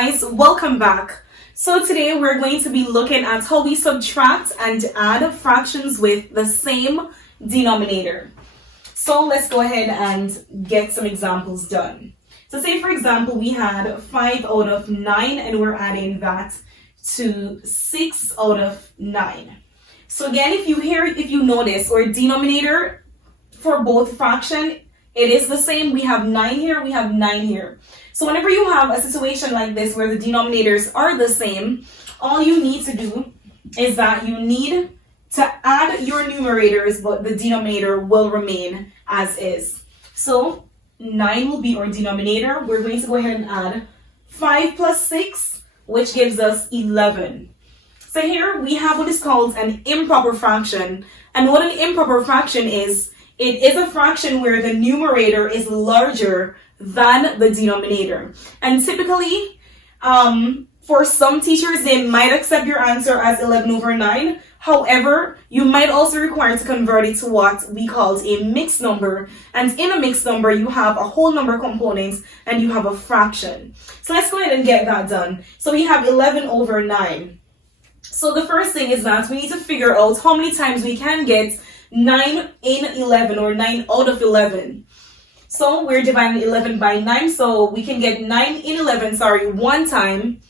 guys, welcome back. So today we're going to be looking at how we subtract and add fractions with the same denominator. So let's go ahead and get some examples done. So say for example we had 5 out of 9 and we're adding that to 6 out of 9. So again, if you notice, our denominator for both fraction, it is the same. We have 9 here, we have 9 here. So whenever you have a situation like this where the denominators are the same, all you need to do is that you need to add your numerators, but the denominator will remain as is. So 9 will be our denominator. We're going to go ahead and add 5 plus 6, which gives us 11. So here we have what is called an improper fraction. And what an improper fraction is, it is a fraction where the numerator is larger than the denominator. And typically, for some teachers, they might accept your answer as 11 over 9. However, you might also require to convert it to what we call a mixed number. And in a mixed number, you have a whole number component and you have a fraction. So let's go ahead and get that done. So we have 11 over 9. So the first thing is that we need to figure out how many times we can get 9 in 11 or 9 out of 11. So we're dividing 11 by 9, so we can get 9 in 11, one time.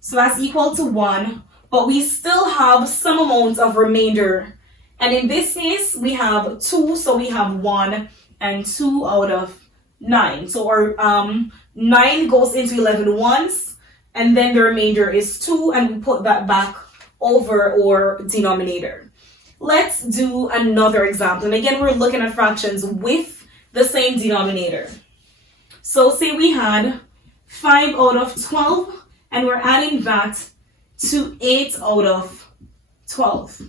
So that's equal to 1, but we still have some amount of remainder. And in this case, we have 2, so we have 1 and 2 out of 9. So our 9 goes into 11 once, and then the remainder is 2, and we put that back over our denominator. Let's do another example. And again, we're looking at fractions with the same denominator. So say we had 5 out of 12 and we're adding that to 8 out of 12.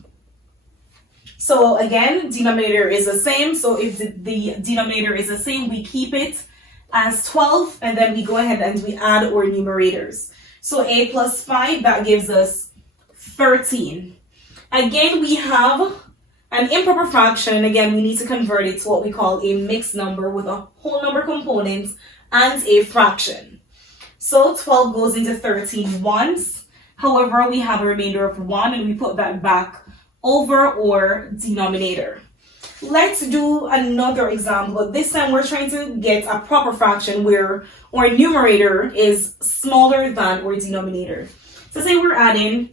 So again, denominator is the same. So if the denominator is the same, we keep it as 12 and then we go ahead and we add our numerators. So 8 plus 5, that gives us 13. Again, we have an improper fraction, and again, we need to convert it to what we call a mixed number with a whole number component and a fraction. So 12 goes into 13 once. However, we have a remainder of 1 and we put that back over our denominator. Let's do another example, but this time we're trying to get a proper fraction where our numerator is smaller than our denominator. So say we're adding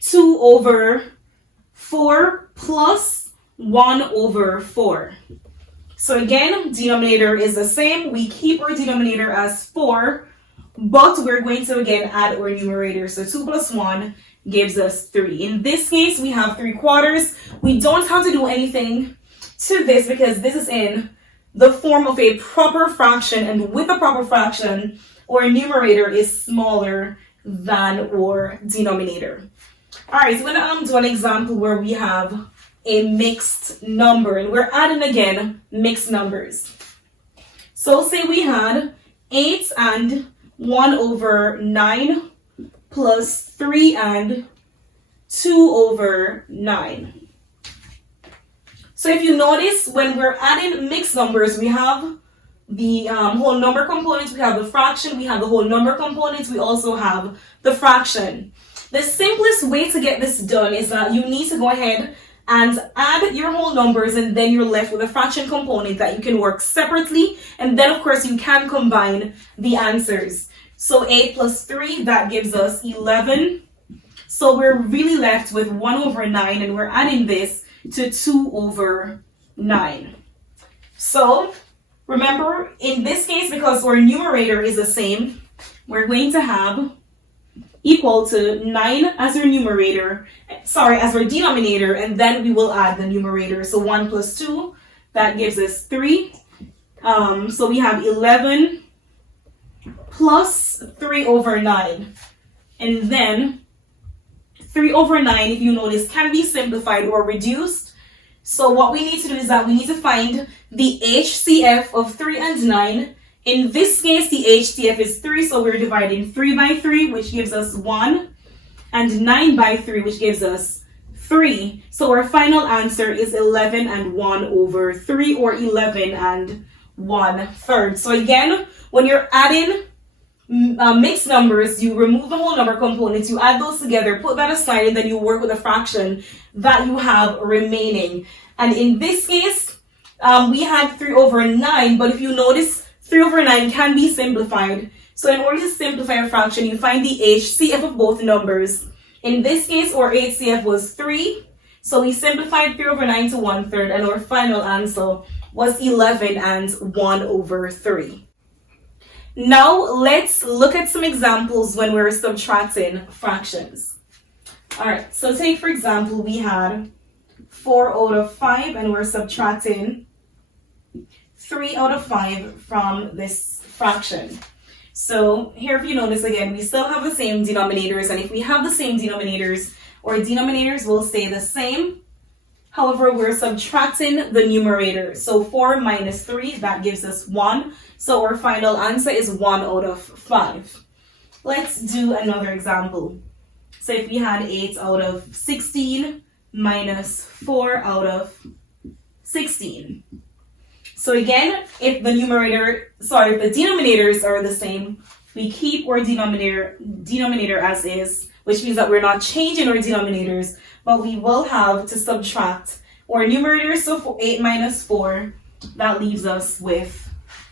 2 over 4 plus 1 over 4. So again, denominator is the same. We keep our denominator as 4, but we're going to again add our numerator. So 2 plus 1 gives us 3. In this case, we have 3/4. We don't have to do anything to this because this is in the form of a proper fraction, and with a proper fraction, our numerator is smaller than our denominator. All right, so we're going to do an example where we have a mixed number, and we're adding again mixed numbers. So say we had 8 and 1 over 9 plus 3 and 2 over 9. So if you notice, when we're adding mixed numbers, we have the whole number components, we have the fraction, we have the whole number components, we also have the fraction. The simplest way to get this done is that you need to go ahead and add your whole numbers, and then you're left with a fraction component that you can work separately, and then of course you can combine the answers. So 8 plus 3, that gives us 11. So we're really left with 1 over 9, and we're adding this to 2 over 9. So remember, in this case, because our numerator is the same, we're going to have equal to 9 as our denominator, and then we will add the numerator. So 1 plus 2, that gives us 3. So we have 11 plus 3 over 9. And then 3 over 9, if you notice, can be simplified or reduced. So what we need to do is that we need to find the HCF of 3 and 9. In this case, the HCF is 3, so we're dividing 3 by 3, which gives us 1, and 9 by 3, which gives us 3. So our final answer is 11 and 1 over 3, or 11 and 1/3. So again, when you're adding mixed numbers, you remove the whole number components, you add those together, put that aside, and then you work with a fraction that you have remaining. And in this case, we had 3 over 9, but if you notice, 3 over 9 can be simplified. So in order to simplify a fraction, you find the HCF of both numbers. In this case, our HCF was 3. So we simplified 3 over 9 to 1/3, and our final answer was 11 and 1 over 3. Now let's look at some examples when we're subtracting fractions. Alright, so take for example, we had 4 out of 5 and we're subtracting 3 out of 5 from this fraction. So here, if you notice again, we still have the same denominators, and if we have the same denominators, our denominators will stay the same. However, we're subtracting the numerator. So 4 minus 3, that gives us 1. So our final answer is 1 out of 5. Let's do another example. So if we had 8 out of 16 minus 4 out of 16. So again, if the denominators are the same, we keep our denominator as is, which means that we're not changing our denominators, but we will have to subtract our numerator. So for 8 minus 4, that leaves us with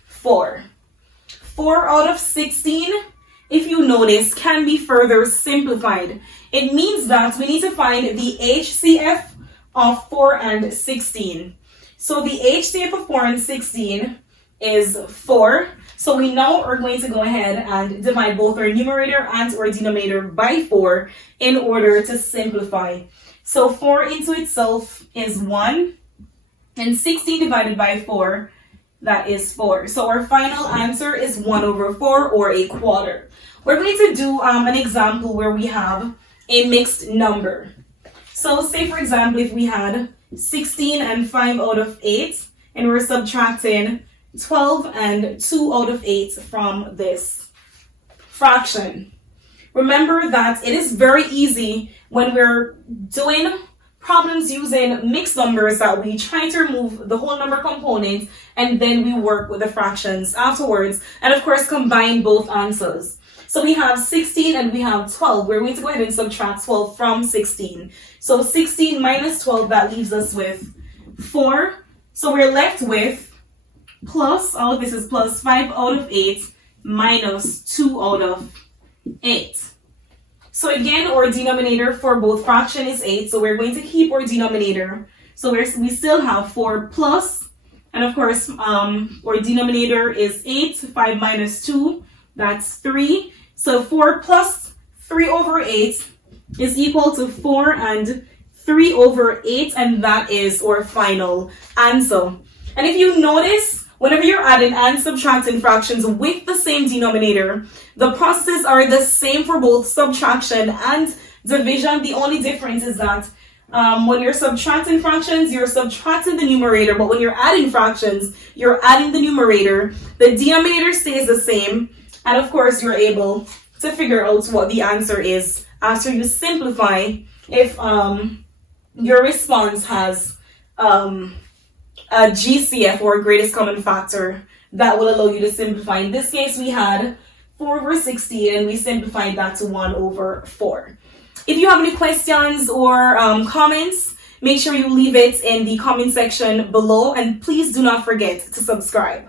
4. 4 out of 16, if you notice, can be further simplified. It means that we need to find the HCF of 4 and 16. So the HCF of 4 and 16 is 4. So we now are going to go ahead and divide both our numerator and our denominator by 4 in order to simplify. So 4 into itself is 1, and 16 divided by 4, that is 4. So our final answer is 1 over 4, or a quarter. We're going to do an example where we have a mixed number. So say for example, if we had 16 and 5 out of 8, and we're subtracting 12 and 2 out of 8 from this fraction. Remember that it is very easy when we're doing problems using mixed numbers that we try to remove the whole number component, and then we work with the fractions afterwards, and of course combine both answers. So we have 16 and we have 12. We're going to go ahead and subtract 12 from 16. So 16 minus 12, that leaves us with 4. So we're left with plus, all of this is plus 5 out of 8 minus 2 out of 8. So again, our denominator for both fraction is 8. So we're going to keep our denominator. So we still have 4 plus, and of course, our denominator is 8. 5 minus 2, that's 3. So 4 plus 3 over 8 is equal to 4 and 3 over 8, and that is our final answer. And if you notice, whenever you're adding and subtracting fractions with the same denominator, the processes are the same for both subtraction and division. The only difference is that when you're subtracting fractions, you're subtracting the numerator, but when you're adding fractions, you're adding the numerator. The denominator stays the same, and of course, you're able to figure out what the answer is after you simplify if your response has a GCF, or greatest common factor, that will allow you to simplify. In this case, we had 4 over 16, and we simplified that to 1 over 4. If you have any questions or comments, make sure you leave it in the comment section below, and please do not forget to subscribe.